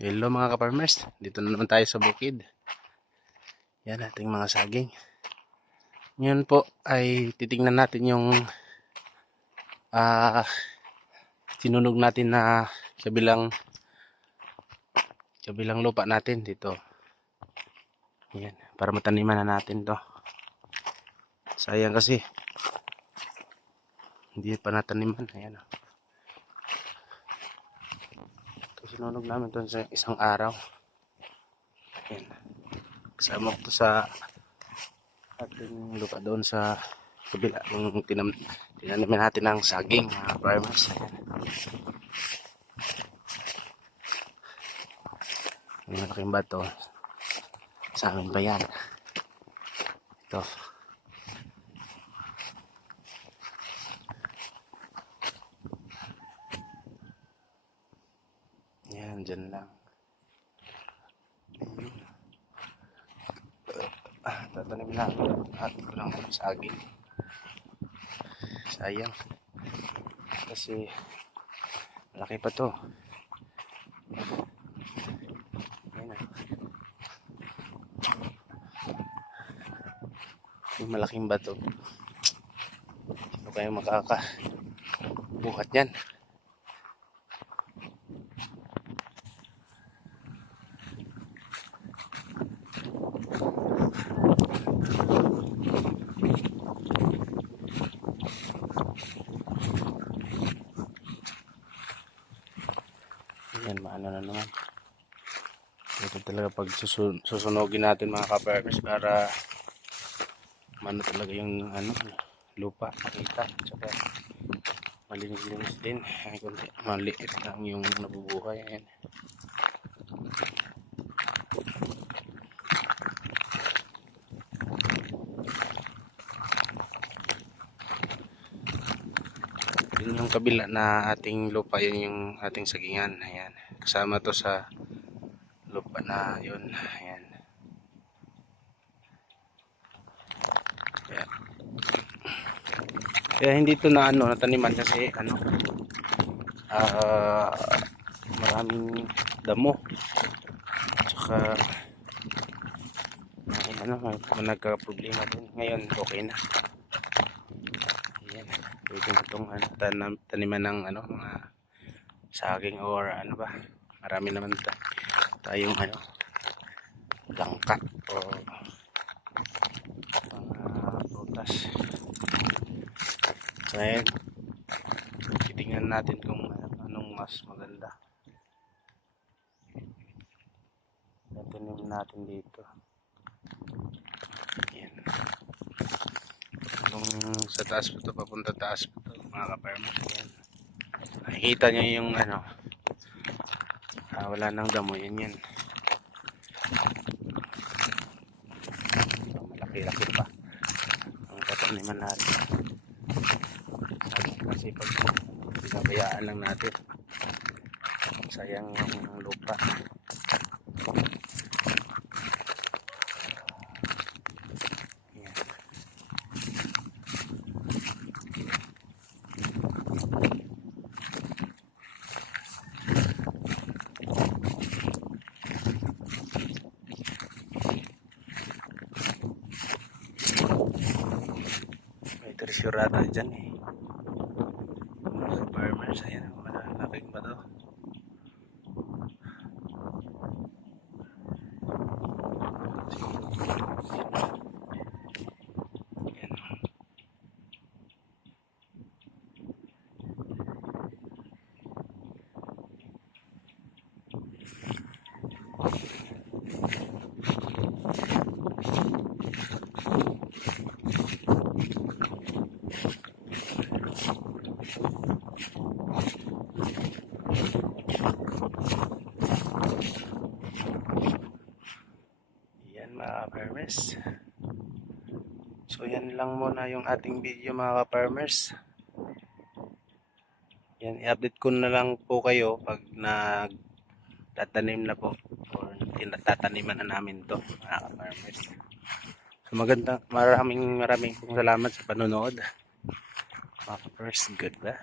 Hello mga ka-farmers, dito na naman tayo sa bukid. Yan ating mga saging. Ngayon po ay titingnan natin yung ah sinunog natin na kabilang kabilang lupa natin dito. Yan, para mataniman na natin to. Sayang kasi hindi pa nataniman. Ayan. oh. Ito sinunog namin doon sa isang araw. Ayan. Kasama ko sa ating lupa doon sa kabila ng tinam tinanim natin ng saging mga farmers. Ayan. Malaking bato. Sa amin pa yan. Ito. Yan, dyan lang. Ayun. Ah, tatanim na ako. Atin ko lang ng saging. Sayang. Kasi, malaki pa to. Ayun na. Yung malaking bato. Sino kayo makaka buhat yan? Maano na naman. Ito talaga pag susun susunogin natin mga ka-farmers para mano talaga yung ano, lupa makita. Tsaka malinis-linis din. Ay, kunti, maliit lang yung nabubuhay. Ayan. Yun yung kabila na ating lupa, yun yung ating sagingan. Ayan. Kasama to sa lupa na yun. Ayan. Kaya, kaya hindi to na ano, nataniman kasi ano, ah maraming damo. Tsaka, ano, may nagka-problema din. Ngayon, okay na. Ayan. Pwede na itong ano, tanam, taniman ng ano, mga saging or ano ba. Marami naman ta tayong ano, langka o mga prutas. So. Titingnan natin kung ano, anong mas maganda. Tatanim natin dito. Ayan. Kung sa taas po ito, papunta taas po ito, mga ka-farmers. Ayan. Nakikita nyo yung ano, ah, wala nang damo, yan yan. Malaki-laki pa. Ang tataniman natin. Kasi pag pinabayaan lang natin, sayang yung lupa. Ayan. May tresurata dyan eh. Mga farmers, ayan. Malalaking ba to? Ayan. Yan mga farmers. So yan lang muna yung ating video mga farmers. Yan, i-update ko na lang po kayo pag nagtatanim na po or tinatataniman na namin to mga farmers. So maganda, maraming maraming salamat sa panonood. Mga farmers, goodbye.